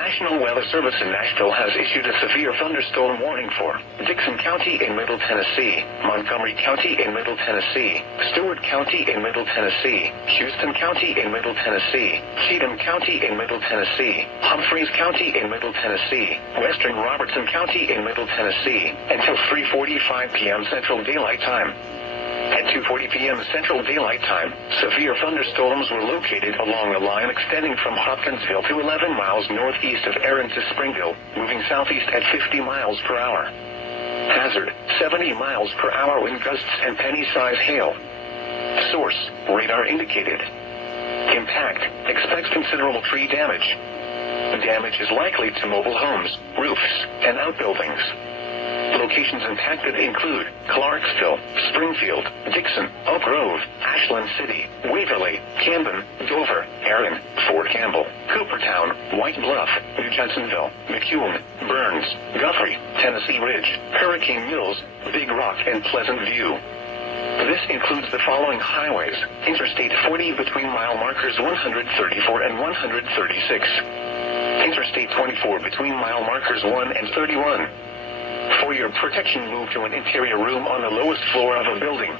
National Weather Service in Nashville has issued a severe thunderstorm warning for Dixon County in Middle Tennessee, Montgomery County in Middle Tennessee, Stewart County in Middle Tennessee, Houston County in Middle Tennessee, Cheatham County in Middle Tennessee, Humphreys County in Middle Tennessee, Western Robertson County in Middle Tennessee, until 3:45 p.m. Central Daylight Time. At 2:40 p.m. Central Daylight Time, severe thunderstorms were located along a line extending from Hopkinsville to 11 miles northeast of Erin to Springville, moving southeast at 50 miles per hour. Hazard, 70 miles per hour wind gusts and penny-size hail. Source, radar indicated. Impact, expects considerable tree damage. Damage is likely to mobile homes, roofs, and outbuildings. Locations impacted include Clarksville, Springfield, Dixon, Oak Grove, Ashland City, Waverly, Camden, Dover, Erin, Fort Campbell, Coopertown, White Bluff, New Johnsonville, McEwen, Burns, Guthrie, Tennessee Ridge, Hurricane Mills, Big Rock, and Pleasant View. This includes the following highways: Interstate 40 between mile markers 134 and 136. Interstate 24 between mile markers 1 and 31. For your protection, move to an interior room on the lowest floor of a building.